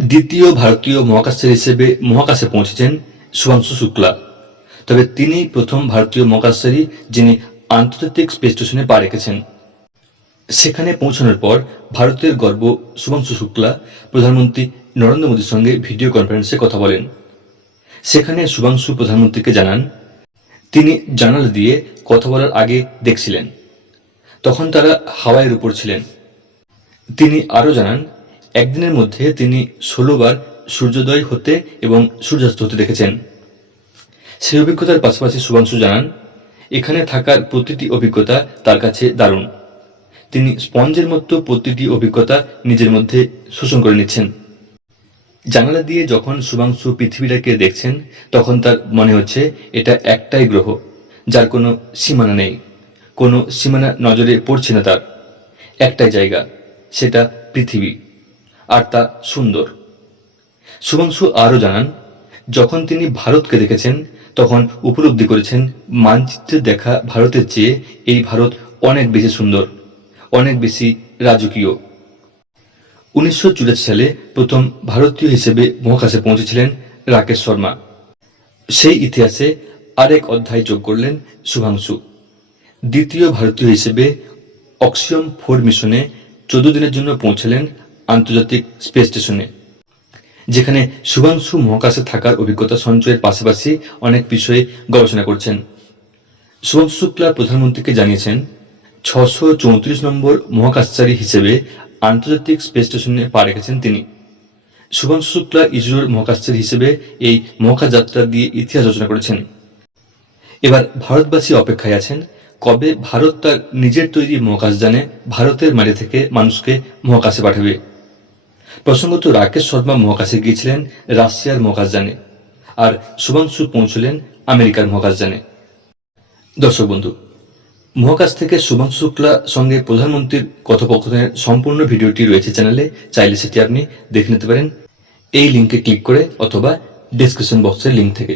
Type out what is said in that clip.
দ্বিতীয় ভারতীয় মহাকাশচারী হিসেবে মহাকাশে পৌঁছেছেন শুভাংশু শুক্লা। তবে তিনিই প্রথম ভারতীয় মহাকাশচারী যিনি আন্তর্জাতিক স্পেস স্টেশনে পা রেখেছেন। সেখানে পৌঁছানোর পর ভারতের গর্ব শুভাংশু শুক্লা প্রধানমন্ত্রী নরেন্দ্র মোদীর সঙ্গে ভিডিও কনফারেন্সে কথা বলেন। সেখানে শুভাংশু প্রধানমন্ত্রীকে জানান, তিনি জানালা দিয়ে কথা বলার আগে দেখছিলেন। তখন তারা হাওয়াইয়ের উপর ছিলেন। তিনি আরও জানান একদিনের মধ্যে তিনি ষোলোবার সূর্যোদয় হতে এবং সূর্যাস্ত হতে দেখেছেন। সেই অভিজ্ঞতার পাশাপাশি শুভাংশু জানান, এখানে থাকার প্রতিটি অভিজ্ঞতা তার কাছে দারুণ। তিনি স্পঞ্জের মতো প্রতিটি অভিজ্ঞতা নিজের মধ্যে শোষণ করে নিচ্ছেন। জানালা দিয়ে যখন শুভাংশু পৃথিবীটাকে দেখছেন, তখন তার মনে হচ্ছে এটা একটাই গ্রহ, যার কোনো সীমানা নেই। কোনো সীমানা নজরে পড়ছে না তার। একটাই জায়গা, সেটা পৃথিবী। আর তা সুন্দর। শুভাংশু আরও জানান, যখন তিনি ভারতকে দেখেছেন, তখন উপলব্ধি করেছেন, মানচিত্রে দেখা ভারতের চেয়ে এই ভারত অনেক বেশি সুন্দর, অনেক বেশি রাজকীয়। উনিশশো সালে প্রথম ভারতীয় হিসেবে মহাকাশে পৌঁছেছিলেন রাকেশ শর্মা। সেই ইতিহাসে আরেক অধ্যায় যোগ করলেন শুভাংশু। দ্বিতীয় ভারতীয় হিসেবে অক্সিয়ম ফোর মিশনে চোদ্দ দিনের জন্য পৌঁছালেন আন্তর্জাতিক স্পেস স্টেশনে, যেখানে শুভাংশু মহাকাশে থাকার অভিজ্ঞতা সঞ্চয়ের পাশাপাশি অনেক বিষয়ে গবেষণা করছেন। শুভাংশু শুক্লা প্রধানমন্ত্রীকে জানিয়েছেন ছশো চৌত্রিশ নম্বর মহাকাশচারী হিসেবে আন্তর্জাতিক স্পেস স্টেশনে পা রেখেছেন তিনি। শুভাংশু শুক্লা ইসরোর মহাকাশচারী হিসেবে এই মহাকাশ যাত্রা দিয়ে ইতিহাস রচনা করেছেন। এবার ভারতবাসী অপেক্ষায় আছেন, কবে ভারত তার নিজের তৈরি মহাকাশযানে ভারতের মাটি থেকে মানুষকে মহাকাশে পাঠাবে। প্রসঙ্গত রাকেশ শর্মা মহাকাশে গিয়েছিলেন রাশিয়ার মহাকাশযানে আর শুভাংশু পৌঁছলেন আমেরিকার মহাকাশযানে। দর্শক বন্ধু, মহাকাশ থেকে শুভাংশু শুক্লা সঙ্গে প্রধানমন্ত্রীর কথোপকথনের সম্পূর্ণ ভিডিওটি রয়েছে চ্যানেলে, চাইলে সেটি আপনি দেখে নিতে পারেন। এই লিঙ্কে ক্লিক করে অথবা ডিসক্রিপশন বক্সের লিঙ্ক থেকে।